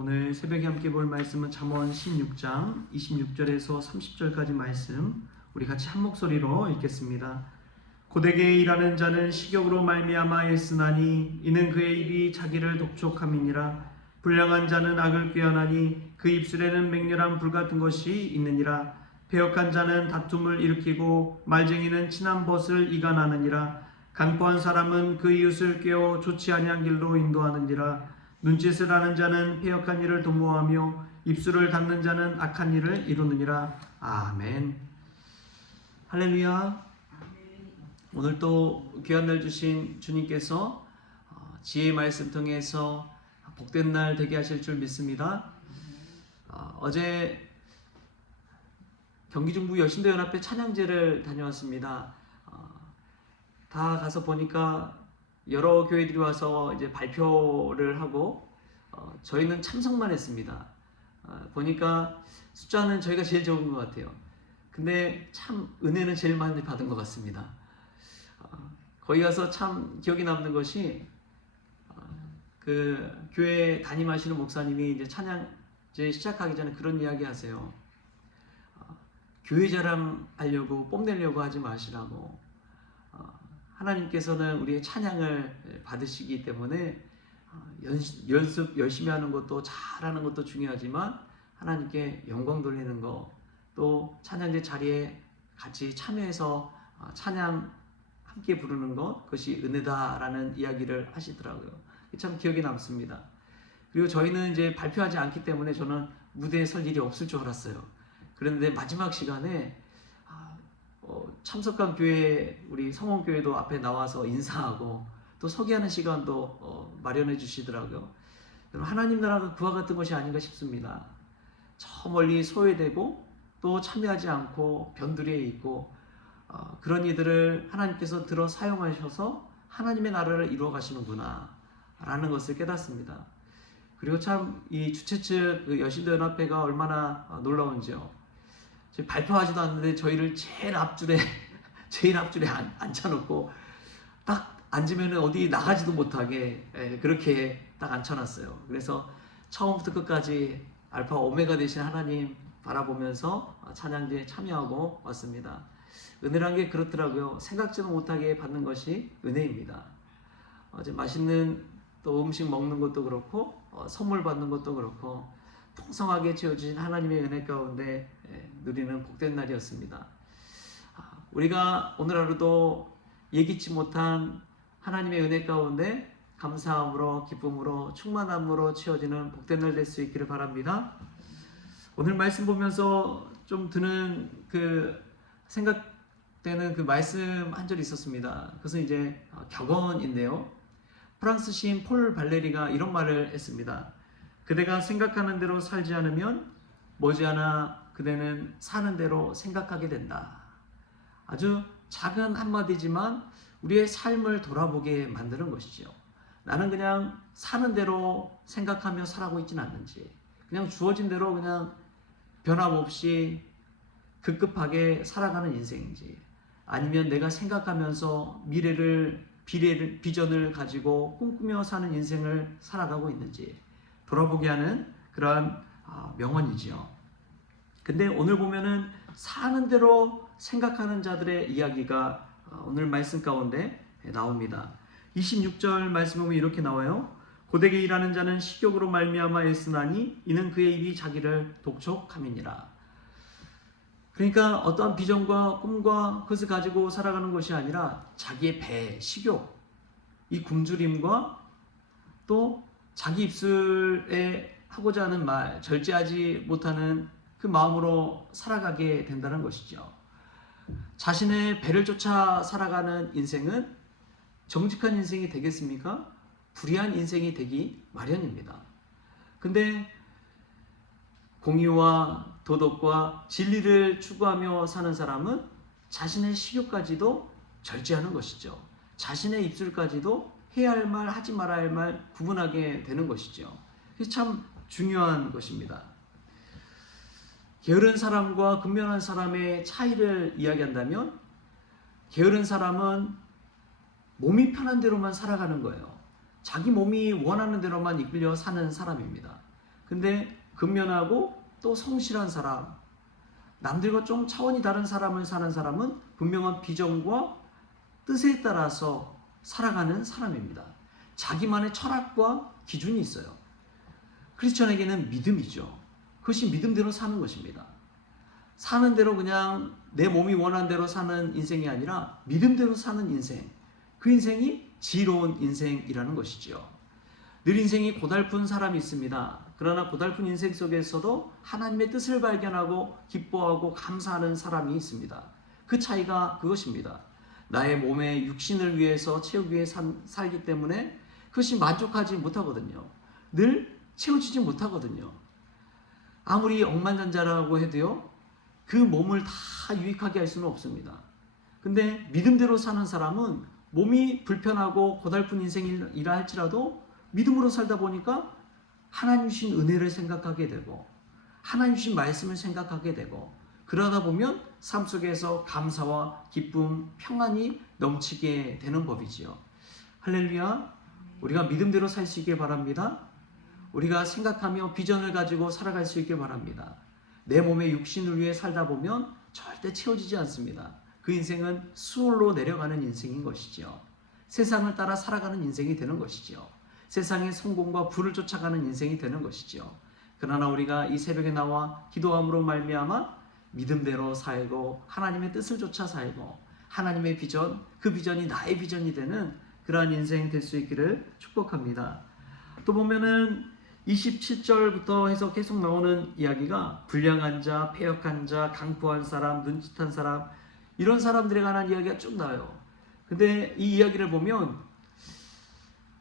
오늘 새벽에 함께 볼 말씀은 잠언 16장 26절에서 30절까지 말씀 우리 같이 한 목소리로 읽겠습니다. 고되게 일하는 자는 식욕으로 말미암아 애쓰나니 이는 그의 입이 자기를 독촉함이니라. 불량한 자는 악을 꾀하나니 그 입술에는 맹렬한 불같은 것이 있느니라. 배역한 자는 다툼을 일으키고 말쟁이는 친한 벗을 이간하느니라. 강포한 사람은 그 이웃을 꾀어 좋지 아니한 길로 인도하느니라. 눈짓을 하는 자는 패역한 일을 도모하며 입술을 닫는 자는 악한 일을 이루느니라. 아멘. 할렐루야. 오늘 또 귀한 날 주신 주님께서 지혜의 말씀 통해서 복된 날 되게 하실 줄 믿습니다. 어제 경기중부 여신도연합회 찬양제를 다녀왔습니다. 다 가서 보니까 여러 교회들이 와서 이제 발표를 하고 저희는 참석만 했습니다. 보니까 숫자는 저희가 제일 적은 것 같아요. 근데 참 은혜는 제일 많이 받은 것 같습니다. 거기 가서 참 기억에 남는 것이 그 교회 담임하시는 목사님이 이제 찬양제 시작하기 전에 그런 이야기 하세요. 교회 자랑하려고 뽐내려고 하지 마시라고. 하나님께서는 우리의 찬양을 받으시기 때문에 연습 열심히 하는 것도 잘하는 것도 중요하지만 하나님께 영광 돌리는 것, 또 찬양제 자리에 같이 참여해서 찬양 함께 부르는 것, 그것이 은혜다라는 이야기를 하시더라고요. 참 기억에 남습니다. 그리고 저희는 이제 발표하지 않기 때문에 저는 무대에 설 일이 없을 줄 알았어요. 그런데 마지막 시간에 참석한 교회, 우리 성원교회도 앞에 나와서 인사하고 또 서기하는 시간도 마련해 주시더라고요. 하나님 나라가 그와 같은 것이 아닌가 싶습니다. 저 멀리 소외되고 또 참여하지 않고 변두리에 있고 그런 이들을 하나님께서 들어 사용하셔서 하나님의 나라를 이루어 가시는구나 라는 것을 깨닫습니다. 그리고 참 이 주최 측 그 여신도연합회가 얼마나 놀라운지요. 발표하지도 않는데 저희를 제일 앞줄에 앉혀놓고 딱 앉으면 어디 나가지도 못하게 그렇게 딱 앉혀놨어요. 그래서 처음부터 끝까지 알파 오메가 되신 하나님 바라보면서 찬양제에 참여하고 왔습니다. 은혜란 게 그렇더라고요. 생각지도 못하게 받는 것이 은혜입니다. 어제 맛있는 또 음식 먹는 것도 그렇고 선물 받는 것도 그렇고 풍성하게 채워주신 하나님의 은혜 가운데 누리는 복된 날이었습니다. 우리가 오늘 하루도 예기치 못한 하나님의 은혜 가운데 감사함으로 기쁨으로 충만함으로 채워지는 복된 날 될 수 있기를 바랍니다. 오늘 말씀 보면서 좀 드는 그 생각되는 그 말씀 한 절 있었습니다. 그것은 이제 격언인데요. 프랑스 시인 폴 발레리가 이런 말을 했습니다. 그대가 생각하는 대로 살지 않으면 머지않아 그대는 사는 대로 생각하게 된다. 아주 작은 한마디지만 우리의 삶을 돌아보게 만드는 것이죠. 나는 그냥 사는 대로 생각하며 살아가고 있지는 않는지, 그냥 주어진 대로 그냥 변함없이 급급하게 살아가는 인생인지, 아니면 내가 생각하면서 비전을 가지고 꿈꾸며 사는 인생을 살아가고 있는지 돌아보게 하는 그러한 명언이지요. 근데 오늘 보면은 사는 대로 생각하는 자들의 이야기가 오늘 말씀 가운데 나옵니다. 26절 말씀 보면 이렇게 나와요. 고되게 일하는 자는 식욕으로 말미암아 애쓰나니 이는 그의 입이 자기를 독촉함이니라. 그러니까 어떠한 비전과 꿈과 그것을 가지고 살아가는 것이 아니라 자기의 배, 식욕, 이 굶주림과 또 자기 입술에 하고자 하는 말, 절제하지 못하는 그 마음으로 살아가게 된다는 것이죠. 자신의 배를 쫓아 살아가는 인생은 정직한 인생이 되겠습니까? 불의한 인생이 되기 마련입니다. 근데 공의와 도덕과 진리를 추구하며 사는 사람은 자신의 식욕까지도 절제하는 것이죠. 자신의 입술까지도 해야 할 말, 하지 말아야 할 말 구분하게 되는 것이죠. 이게 참 중요한 것입니다. 게으른 사람과 근면한 사람의 차이를 이야기한다면 게으른 사람은 몸이 편한 대로만 살아가는 거예요. 자기 몸이 원하는 대로만 이끌려 사는 사람입니다. 근데 근면하고 또 성실한 사람, 남들과 좀 차원이 다른 사람을 사는 사람은 분명한 비전과 뜻에 따라서 살아가는 사람입니다. 자기만의 철학과 기준이 있어요. 크리스천에게는 믿음이죠. 그것이 믿음대로 사는 것입니다. 사는 대로 그냥 내 몸이 원하는 대로 사는 인생이 아니라 믿음대로 사는 인생. 그 인생이 지혜로운 인생이라는 것이죠. 늘 인생이 고달픈 사람이 있습니다. 그러나 고달픈 인생 속에서도 하나님의 뜻을 발견하고 기뻐하고 감사하는 사람이 있습니다. 그 차이가 그것입니다. 나의 몸의 육신을 위해서 채우기 위해 살기 때문에 그것이 만족하지 못하거든요. 늘 채워지지 못하거든요. 아무리 억만장자라고 해도요, 그 몸을 다 유익하게 할 수는 없습니다. 근데 믿음대로 사는 사람은 몸이 불편하고 고달픈 인생이라 할지라도 믿음으로 살다 보니까 하나님 주신 은혜를 생각하게 되고 하나님 주신 말씀을 생각하게 되고 그러다 보면 삶 속에서 감사와 기쁨, 평안이 넘치게 되는 법이지요. 할렐루야. 우리가 믿음대로 살 수 있길 바랍니다. 우리가 생각하며 비전을 가지고 살아갈 수 있길 바랍니다. 내 몸의 육신을 위해 살다 보면 절대 채워지지 않습니다. 그 인생은 수월로 내려가는 인생인 것이죠. 세상을 따라 살아가는 인생이 되는 것이죠. 세상의 성공과 부를 쫓아가는 인생이 되는 것이죠. 그러나 우리가 이 새벽에 나와 기도함으로 말미암아 믿음대로 살고 하나님의 뜻을 쫓아 살고 하나님의 비전, 그 비전이 나의 비전이 되는 그러한 인생 될 수 있기를 축복합니다. 또 보면은 27절부터 해서 계속 나오는 이야기가 불량한 자, 패역한 자, 강포한 사람, 눈짓한 사람 이런 사람들에 관한 이야기가 쭉 나와요. 근데 이 이야기를 보면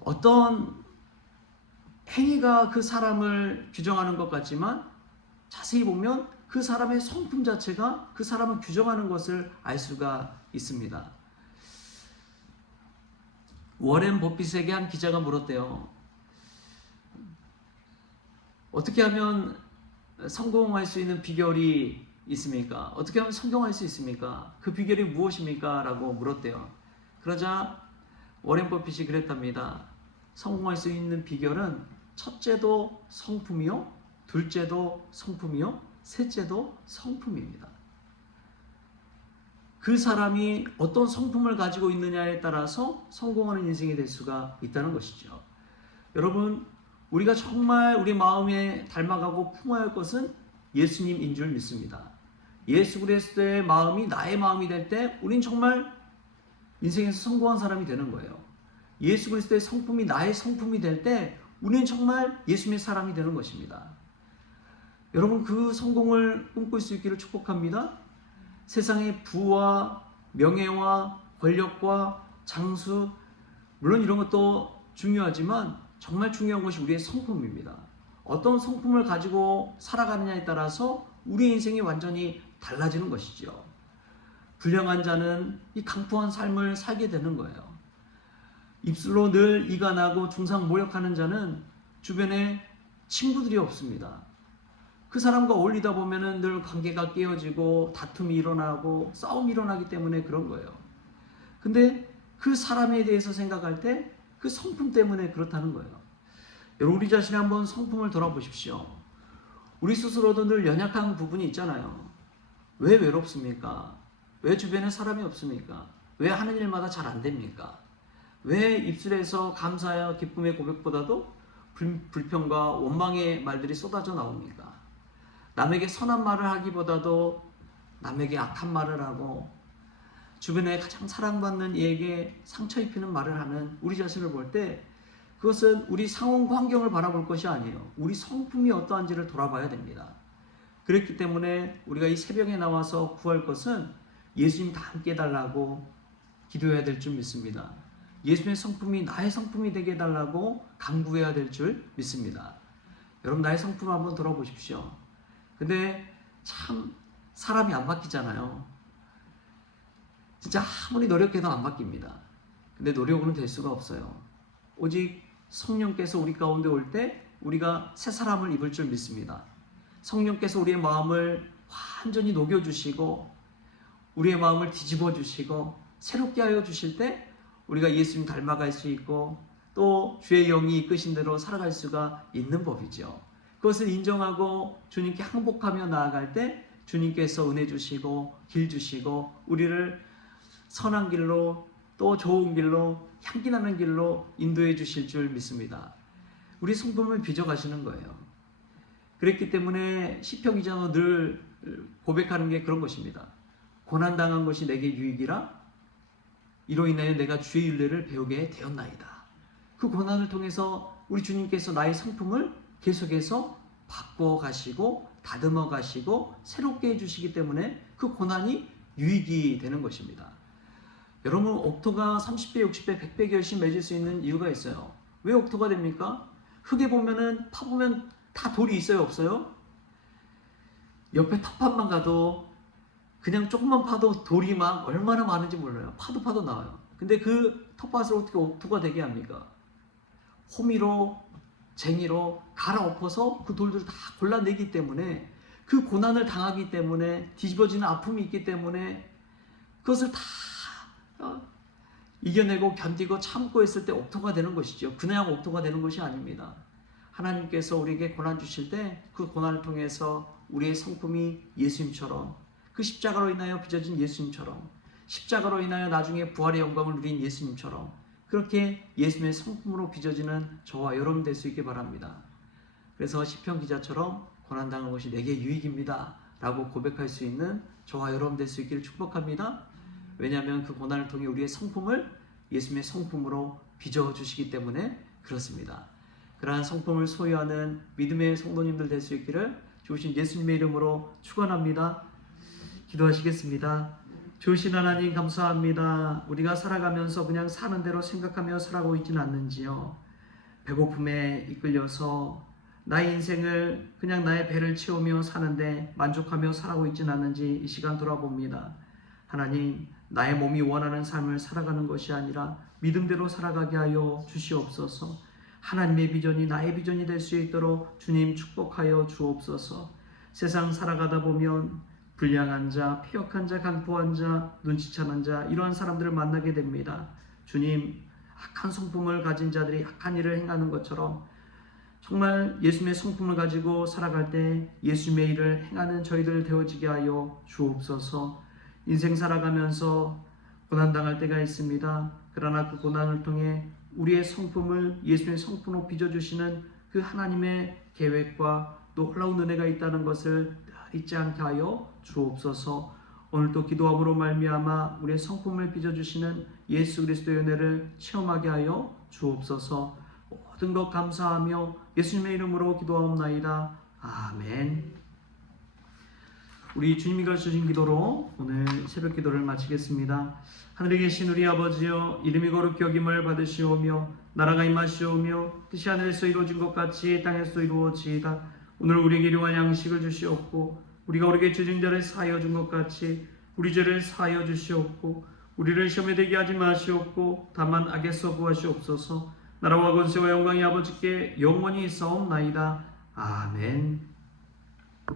어떤 행위가 그 사람을 규정하는 것 같지만 자세히 보면 그 사람의 성품 자체가 그 사람을 규정하는 것을 알 수가 있습니다. 워렌 버핏에게 한 기자가 물었대요. 어떻게 하면 성공할 수 있는 비결이 있습니까? 어떻게 하면 성공할 수 있습니까? 그 비결이 무엇입니까? 라고 물었대요. 그러자 워렌 버핏이 그랬답니다. 성공할 수 있는 비결은 첫째도 성품이요, 둘째도 성품이요, 셋째도 성품입니다. 그 사람이 어떤 성품을 가지고 있느냐에 따라서 성공하는 인생이 될 수가 있다는 것이죠. 여러분, 우리가 정말 우리 마음에 닮아가고 품어야 할 것은 예수님인 줄 믿습니다. 예수 그리스도의 마음이 나의 마음이 될 때 우린 정말 인생에서 성공한 사람이 되는 거예요. 예수 그리스도의 성품이 나의 성품이 될 때 우리는 정말 예수님의 사람이 되는 것입니다. 여러분, 그 성공을 꿈꿀 수 있기를 축복합니다. 세상의 부와 명예와 권력과 장수, 물론 이런 것도 중요하지만 정말 중요한 것이 우리의 성품입니다. 어떤 성품을 가지고 살아가느냐에 따라서 우리의 인생이 완전히 달라지는 것이죠. 불량한 자는 이 강포한 삶을 살게 되는 거예요. 입술로 늘 이간하고 중상 모욕하는 자는 주변에 친구들이 없습니다. 그 사람과 어울리다 보면은 늘 관계가 깨어지고 다툼이 일어나고 싸움이 일어나기 때문에 그런 거예요. 근데 그 사람에 대해서 생각할 때 그 성품 때문에 그렇다는 거예요. 여러분, 우리 자신의 한번 성품을 돌아보십시오. 우리 스스로도 늘 연약한 부분이 있잖아요. 왜 외롭습니까? 왜 주변에 사람이 없습니까? 왜 하는 일마다 잘 안 됩니까? 왜 입술에서 감사와 기쁨의 고백보다도 불평과 원망의 말들이 쏟아져 나옵니까? 남에게 선한 말을 하기보다도 남에게 악한 말을 하고 주변에 가장 사랑받는 이에게 상처 입히는 말을 하는 우리 자신을 볼 때 그것은 우리 상황과 환경을 바라볼 것이 아니에요. 우리 성품이 어떠한지를 돌아봐야 됩니다. 그렇기 때문에 우리가 이 새벽에 나와서 구할 것은 예수님 다 함께 해달라고 기도해야 될 줄 믿습니다. 예수님의 성품이 나의 성품이 되게 해달라고 간구해야 될 줄 믿습니다. 여러분, 나의 성품 한번 돌아보십시오. 근데 참 사람이 안 바뀌잖아요. 진짜 아무리 노력해도 안 바뀝니다. 근데 노력으로는 될 수가 없어요. 오직 성령께서 우리 가운데 올 때 우리가 새 사람을 입을 줄 믿습니다. 성령께서 우리의 마음을 완전히 녹여주시고 우리의 마음을 뒤집어 주시고 새롭게 하여 주실 때 우리가 예수님 닮아갈 수 있고 또 주의 영이 이끄신 대로 살아갈 수가 있는 법이죠. 그것을 인정하고 주님께 항복하며 나아갈 때 주님께서 은혜 주시고 길 주시고 우리를 선한 길로 또 좋은 길로 향기 나는 길로 인도해 주실 줄 믿습니다. 우리 성품을 빚어가시는 거예요. 그랬기 때문에 시편 기자는 늘 고백하는 게 그런 것입니다. 고난당한 것이 내게 유익이라 이로 인하여 내가 주의 윤례를 배우게 되었나이다. 그 고난을 통해서 우리 주님께서 나의 성품을 계속해서 바꿔 가시고 다듬어 가시고 새롭게 해주시기 때문에 그 고난이 유익이 되는 것입니다. 여러분, 옥토가 30배, 60배, 100배 결심 맺을 수 있는 이유가 있어요. 왜 옥토가 됩니까? 흙에 보면은 파보면 다 돌이 있어요, 없어요? 옆에 텃밭만 가도 그냥 조금만 파도 돌이 막 얼마나 많은지 몰라요. 파도 나와요. 근데 그 텃밭을 어떻게 옥토가 되게 합니까? 호미로 쟁이로 갈아엎어서 그 돌들을 다 골라내기 때문에 그 고난을 당하기 때문에 뒤집어지는 아픔이 있기 때문에 그것을 다 이겨내고 견디고 참고 했을 때 옥토가 되는 것이죠. 그냥 옥토가 되는 것이 아닙니다. 하나님께서 우리에게 고난 주실 때 그 고난을 통해서 우리의 성품이 예수님처럼 그 십자가로 인하여 빚어진 예수님처럼 십자가로 인하여 나중에 부활의 영광을 누린 예수님처럼 그렇게 예수님의 성품으로 빚어지는 저와 여러분 될 수 있게 바랍니다. 그래서 시편 기자처럼 고난당한 것이 내게 유익입니다 라고 고백할 수 있는 저와 여러분 될 수 있기를 축복합니다. 왜냐하면 그 고난을 통해 우리의 성품을 예수님의 성품으로 빚어주시기 때문에 그렇습니다. 그러한 성품을 소유하는 믿음의 성도님들 될 수 있기를 주신 예수님의 이름으로 축원합니다. 기도하시겠습니다. 주신 하나님 감사합니다. 우리가 살아가면서 그냥 사는 대로 생각하며 살아가고 있지는 않는지요. 배고픔에 이끌려서 나의 인생을 그냥 나의 배를 채우며 사는데 만족하며 살아가고 있지는 않는지 이 시간 돌아봅니다. 하나님, 나의 몸이 원하는 삶을 살아가는 것이 아니라 믿음대로 살아가게 하여 주시옵소서. 하나님의 비전이 나의 비전이 될 수 있도록 주님 축복하여 주옵소서. 세상 살아가다 보면 불량한 자, 폐역한 자, 간포한 자, 눈치차는 자 이러한 사람들을 만나게 됩니다. 주님, 악한 성품을 가진 자들이 악한 일을 행하는 것처럼 정말 예수님의 성품을 가지고 살아갈 때 예수님의 일을 행하는 저희들 되어지게 하여 주옵소서. 인생 살아가면서 고난당할 때가 있습니다. 그러나 그 고난을 통해 우리의 성품을 예수님의 성품으로 빚어주시는 그 하나님의 계획과 놀라운 은혜가 있다는 것을 잊지 않게 하여 주옵소서. 오늘도 기도함으로 말미암아 우리의 성품을 빚어주시는 예수 그리스도의 은혜를 체험하게 하여 주옵소서. 모든 것 감사하며 예수님의 이름으로 기도하옵나이다. 아멘. 우리 주님이 가르쳐주신 기도로 오늘 새벽 기도를 마치겠습니다. 하늘에 계신 우리 아버지여, 이름이 거룩히 여김을 받으시오며 나라가 임하시오며 뜻이 하늘에서 이루어진 것 같이 땅에서도 이루어지이다. 오늘 우리에게 일용할 양식을 주시옵고 우리가 우리에게 죄진 자를 사하여 준 것 같이 우리 죄를 사하여 주시옵고 우리를 시험에 들게 하지 마시옵고 다만 악에서 구하시옵소서. 나라와 권세와 영광이 아버지께 영원히 있사옵나이다. 아멘.